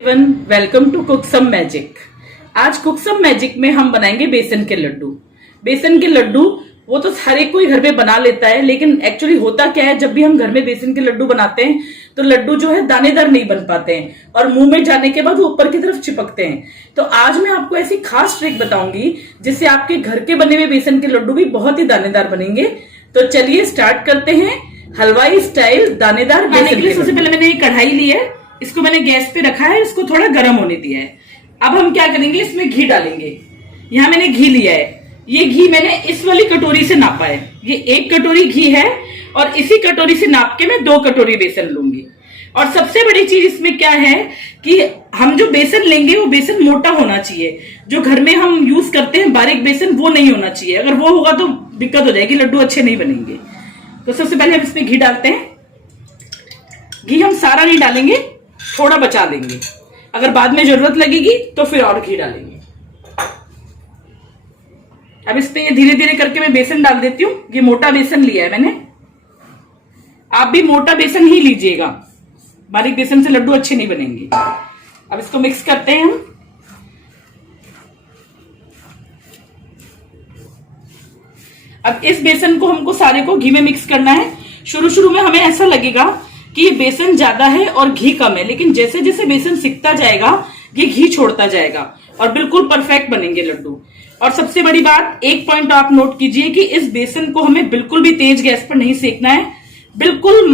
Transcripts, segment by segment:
Welcome to cook some magic. आज cook some magic में हम बनाएंगे बेसन के लड्डू। बेसन के लड्डू वो तो हर एक कोई घर में बना लेता है, लेकिन एक्चुअली होता क्या है, जब भी हम घर में बेसन के लड्डू बनाते हैं तो लड्डू जो है दानेदार नहीं बन पाते हैं और मुंह में जाने के बाद वो ऊपर की तरफ चिपकते हैं। तो आज मैं आपको ऐसी खास ट्रिक बताऊंगी जिससे आपके घर के बने हुए बेसन के लड्डू भी बहुत ही दानेदार बनेंगे। तो चलिए स्टार्ट करते हैं हलवाई स्टाइल दानेदार बेसन के लड्डू। सबसे पहले मैंने एक कढ़ाई ली है, इसको मैंने गैस पे रखा है, इसको थोड़ा गर्म होने दिया है। अब हम क्या करेंगे, इसमें घी डालेंगे। यहाँ मैंने घी लिया है, ये घी मैंने इस वाली कटोरी से नापा है, ये 1 कटोरी घी है और इसी कटोरी से नाप के मैं 2 कटोरी बेसन लूंगी। और सबसे बड़ी चीज इसमें क्या है कि हम जो बेसन लेंगे वो बेसन मोटा होना चाहिए। जो घर में हम यूज करते हैं बारीक बेसन वो नहीं होना चाहिए, अगर वो होगा तो दिक्कत हो जाएगी, लड्डू अच्छे नहीं बनेंगे। तो सबसे पहले हम इसमें घी डालते हैं। घी हम सारा नहीं डालेंगे, थोड़ा बचा लेंगे, अगर बाद में जरूरत लगेगी तो फिर और घी डालेंगे। अब इस पे धीरे धीरे करके मैं बेसन डाल देती हूँ। ये मोटा बेसन लिया है मैंने, आप भी मोटा बेसन ही लीजिएगा, बारीक बेसन से लड्डू अच्छे नहीं बनेंगे। अब इसको मिक्स करते हैं हम। अब इस बेसन को हमको सारे को घी में मिक्स करना है। शुरू में हमें ऐसा लगेगा कि ये बेसन ज्यादा है और घी कम है, लेकिन जैसे जैसे बेसन सिकता जाएगा ये घी छोड़ता जाएगा और बिल्कुल परफेक्ट बनेंगे लड्डू। और सबसे बड़ी बात, एक पॉइंट आप नोट कीजिए कि इस बेसन को हमें बिल्कुल भी तेज गैस पर नहीं सेकना है, बिल्कुल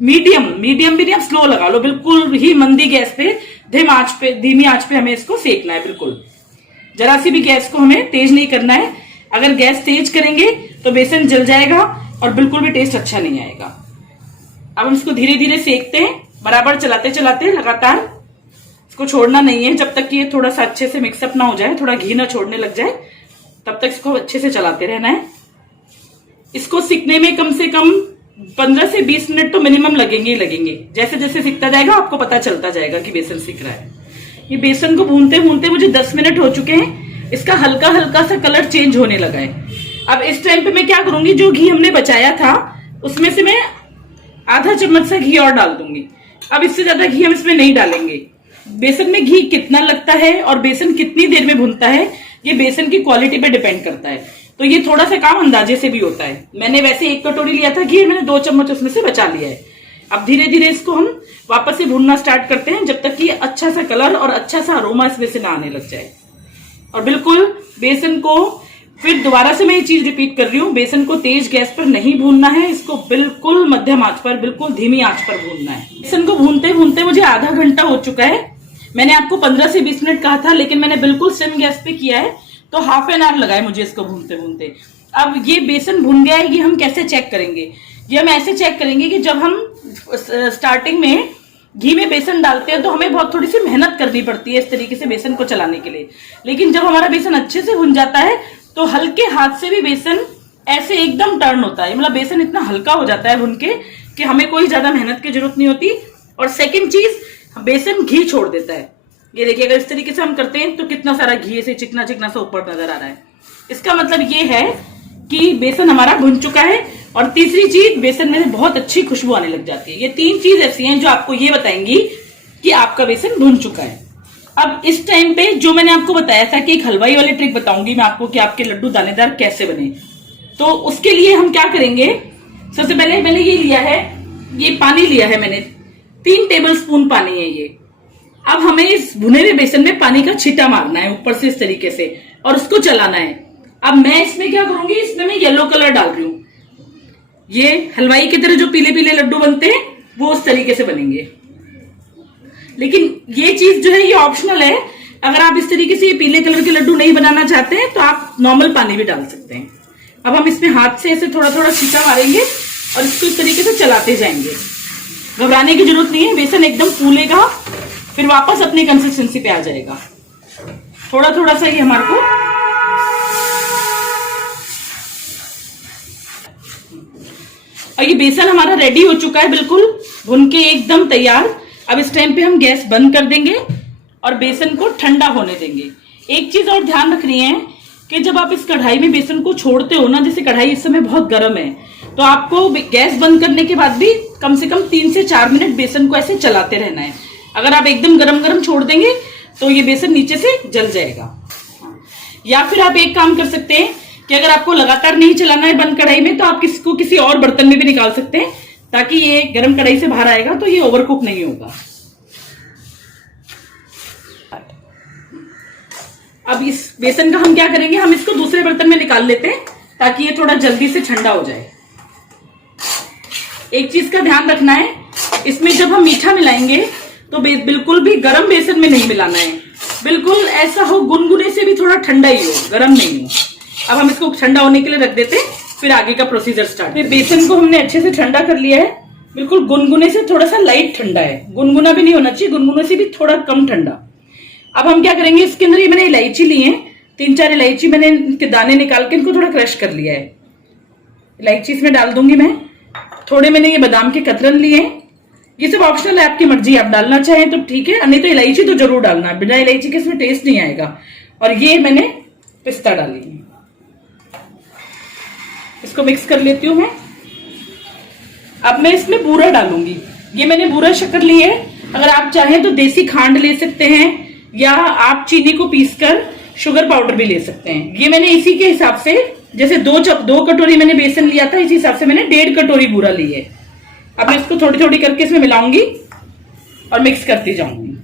मीडियम भी नहीं, आप स्लो लगा लो, बिल्कुल ही मंदी गैस पे, धीमी आंच पे हमें इसको सेकना है। बिल्कुल जरा सी भी गैस को हमें तेज नहीं करना है। अगर गैस तेज करेंगे तो बेसन जल जाएगा और बिल्कुल भी टेस्ट अच्छा नहीं आएगा। अब हम इसको धीरे धीरे सेकते हैं, बराबर चलाते चलाते लगातार, इसको छोड़ना नहीं है जब तक कि ये थोड़ा सा अच्छे से मिक्सअप ना हो जाए, थोड़ा घी ना छोड़ने लग जाए, तब तक इसको अच्छे से चलाते रहना है। इसको सिकने में कम से कम 15 से 20 मिनट तो मिनिमम लगेंगे ही लगेंगे। जैसे जैसे सिकता जाएगा आपको पता चलता जाएगा कि बेसन सिक रहा है। ये बेसन को भूनते भूनते मुझे 10 मिनट हो चुके हैं, इसका हल्का हल्का सा कलर चेंज होने लगा है। अब इस टाइम पे मैं क्या करूंगी, जो घी हमने बचाया था उसमें से मैं आधा चम्मच सा घी और डाल दूंगी। अब इससे ज्यादा घी हम इसमें नहीं डालेंगे। बेसन में घी कितना लगता है और बेसन कितनी देर में भुनता है ये बेसन की क्वालिटी पे डिपेंड करता है, तो ये थोड़ा सा काम अंदाजे से भी होता है। मैंने वैसे 1 कटोरी लिया था घी, मैंने 2 चम्मच उसमें से बचा लिया है। अब धीरे धीरे इसको हम वापस से भूनना स्टार्ट करते हैं जब तक कि अच्छा सा कलर और अच्छा सा अरोमा इसमें से ना आने लग जाए। और बिल्कुल बेसन को, फिर दोबारा से मैं ये चीज रिपीट कर रही हूँ, बेसन को तेज गैस पर नहीं भूनना है, इसको बिल्कुल मध्यम आंच पर, बिल्कुल धीमी आंच पर भूनना है। बेसन को भूनते भूनते मुझे आधा घंटा हो चुका है। मैंने आपको 15 से 20 मिनट कहा था, लेकिन मैंने बिल्कुल सिम गैस पे किया है, तो हाफ एन आवर लगा है मुझे इसको भूनते भूनते। अब ये बेसन भुन गया है, ये हम कैसे चेक करेंगे, ये हम ऐसे चेक करेंगे कि जब हम स्टार्टिंग में घी में बेसन डालते हैं तो हमें बहुत थोड़ी सी मेहनत करनी पड़ती है इस तरीके से बेसन को चलाने के लिए, लेकिन जब हमारा बेसन अच्छे से भुन जाता है तो हल्के हाथ से भी बेसन ऐसे एकदम टर्न होता है, मतलब बेसन इतना हल्का हो जाता है भुन के कि हमें कोई ज्यादा मेहनत की जरूरत नहीं होती। और सेकंड चीज, बेसन घी छोड़ देता है। ये देखिए, अगर इस तरीके से हम करते हैं तो कितना सारा घी ऐसे चिकना चिकना सा ऊपर नजर आ रहा है। इसका मतलब ये है कि बेसन हमारा भुन चुका है। और तीसरी चीज, बेसन में बहुत अच्छी खुशबू आने लग जाती है। ये 3 चीज ऐसी हैं जो आपको ये बताएंगी कि आपका बेसन भुन चुका है। अब इस टाइम पे जो मैंने आपको बताया था कि एक हलवाई वाली ट्रिक बताऊंगी मैं आपको कि आपके लड्डू दानेदार कैसे बने, तो उसके लिए हम क्या करेंगे, सबसे पहले मैंने ये लिया है, ये पानी लिया है मैंने, 3 टेबल स्पून पानी है ये। अब हमें इस भुने हुए बेसन में पानी का छींटा मारना है ऊपर से इस तरीके से और उसको चलाना है। अब मैं इसमें क्या करूंगी, इसमें मैं येलो कलर डाल रही हूँ। ये हलवाई की तरह जो पीले पीले लड्डू बनते हैं वो उस तरीके से बनेंगे, लेकिन ये चीज जो है ये ऑप्शनल है। अगर आप इस तरीके से ये पीले कलर के लड्डू नहीं बनाना चाहते हैं तो आप नॉर्मल पानी भी डाल सकते हैं। अब हम इसमें हाथ से ऐसे थोड़ा थोड़ा छींटा मारेंगे और इसको इस तरीके से चलाते जाएंगे। घबराने की जरूरत नहीं है, बेसन एकदम फूलेगा फिर वापस अपनी कंसिस्टेंसी पे आ जाएगा। थोड़ा थोड़ा सा ये हमारे को, और ये बेसन हमारा रेडी हो चुका है, बिल्कुल भुन के एकदम तैयार। अब इस टाइम पे हम गैस बंद कर देंगे और बेसन को ठंडा होने देंगे। एक चीज और ध्यान रखनी है कि जब आप इस कढ़ाई में बेसन को छोड़ते हो ना, जैसे कढ़ाई इस समय बहुत गर्म है, तो आपको गैस बंद करने के बाद भी कम से कम 3 से 4 मिनट बेसन को ऐसे चलाते रहना है। अगर आप एकदम गरम गरम छोड़ देंगे तो ये बेसन नीचे से जल जाएगा। या फिर आप एक काम कर सकते हैं कि अगर आपको लगातार नहीं चलाना है बंद कढ़ाई में, तो आप इसको किसी और बर्तन में भी निकाल सकते हैं, ताकि ये गरम कढ़ाई से बाहर आएगा तो ये ओवरकुक नहीं होगा। अब इस बेसन का हम क्या करेंगे, हम इसको दूसरे बर्तन में निकाल लेते हैं ताकि ये थोड़ा जल्दी से ठंडा हो जाए। एक चीज का ध्यान रखना है, इसमें जब हम मीठा मिलाएंगे तो बिल्कुल भी गरम बेसन में नहीं मिलाना है। बिल्कुल ऐसा हो गुनगुने से भी थोड़ा ठंडा ही हो, गरम नहीं हो। अब हम इसको ठंडा होने के लिए रख देते हैं, फिर आगे का प्रोसीजर स्टार्ट। फिर बेसन को हमने अच्छे से ठंडा कर लिया है, बिल्कुल गुनगुने से थोड़ा सा लाइट ठंडा है, गुनगुना भी नहीं होना चाहिए, गुनगुने से भी थोड़ा कम ठंडा। अब हम क्या करेंगे, इसके अंदर ये मैंने इलायची ली है, 3-4 इलायची मैंने इनके दाने निकाल के इनको थोड़ा क्रश कर लिया है। इलायची इसमें डाल दूंगी मैं। थोड़े मैंने ये बादाम के कतरन लिए हैं, ये सब ऑप्शनल है, आपकी मर्जी, आप डालना चाहें तो ठीक है, नहीं तो इलायची तो जरूर डालना, बिना इलायची के इसमें टेस्ट नहीं आएगा। और ये मैंने पिस्ता डाली है, इसको मिक्स कर लेती हूं मैं। अब मैं इसमें बूरा डालूंगी, ये मैंने बूरा शक्कर ली है, अगर आप चाहें तो देसी खांड ले सकते हैं, या आप चीनी को पीसकर शुगर पाउडर भी ले सकते हैं। ये मैंने इसी के हिसाब से, जैसे 2 कटोरी मैंने बेसन लिया था, इसी हिसाब से मैंने 1.5 कटोरी बूरा ली है। अब मैं इसको थोड़ी थोड़ी करके इसमें मिलाऊंगी और मिक्स करती जाऊंगी।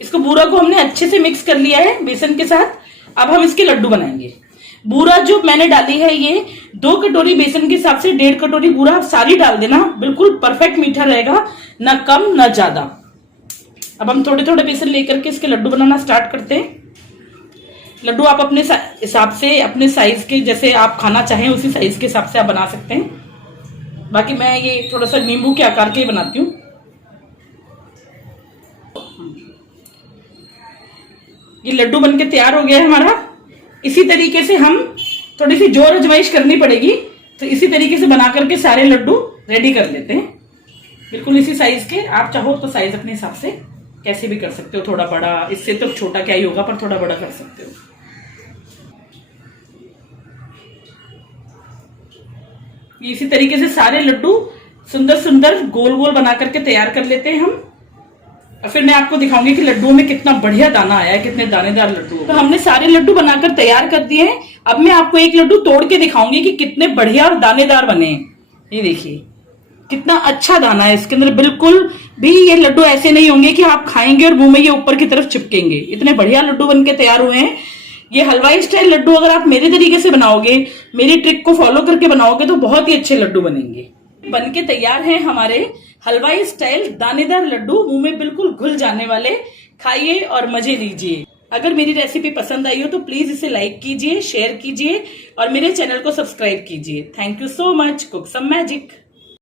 इसको बूरा को हमने अच्छे से मिक्स कर लिया है बेसन के साथ। अब हम इसके लड्डू बनाएंगे। बूरा जो मैंने डाली है, ये 2 कटोरी बेसन के हिसाब से 1.5 कटोरी बूरा आप सारी डाल देना, बिल्कुल परफेक्ट मीठा रहेगा, ना कम ना ज्यादा। अब हम थोड़े थोड़े बेसन लेकर के इसके लड्डू बनाना स्टार्ट करते हैं। लड्डू आप अपने हिसाब से, अपने साइज के, जैसे आप खाना चाहें उसी साइज के हिसाब से आप बना सकते हैं। बाकी मैं ये थोड़ा सा नींबू के आकार के ही बनाती हूँ। ये लड्डू बनके तैयार हो गया है हमारा। इसी तरीके से हम, थोड़ी सी जोर आजमाइश करनी पड़ेगी, तो इसी तरीके से बना करके सारे लड्डू रेडी कर लेते हैं, बिल्कुल इसी साइज के। आप चाहो तो साइज अपने हिसाब से कैसे भी कर सकते हो, थोड़ा बड़ा, इससे तो छोटा क्या ही होगा, पर थोड़ा बड़ा कर सकते हो। इसी तरीके से सारे लड्डू सुंदर सुंदर गोल गोल बना करके तैयार कर लेते हैं हम। और फिर मैं आपको दिखाऊंगी कि लड्डुओं में कितना बढ़िया दाना आया है, कितने दानेदार लड्डू। तो हमने सारे लड्डू बनाकर तैयार कर दिए हैं। अब मैं आपको एक लड्डू तोड़ के दिखाऊंगी कि कितने बढ़िया और दानेदार बने हैं। ये देखिए कितना अच्छा दाना है इसके अंदर, बिल्कुल भी ये लड्डू ऐसे नहीं होंगे कि आप खाएंगे और मुंह में ये ऊपर की तरफ चिपकेंगे। इतने बढ़िया लड्डू बनके तैयार हुए हैं। ये हलवाई स्टाइल लड्डू अगर आप मेरे तरीके से बनाओगे, मेरी ट्रिक को फॉलो करके बनाओगे, तो बहुत ही अच्छे लड्डू बनेंगे। बनके तैयार हैं हमारे हलवाई स्टाइल दानेदार लड्डू, मुंह में बिल्कुल घुल जाने वाले। खाइए और मजे लीजिए। अगर मेरी रेसिपी पसंद आई हो तो प्लीज इसे लाइक कीजिए, शेयर कीजिए और मेरे चैनल को सब्सक्राइब कीजिए। Thank you so much. Cook some magic.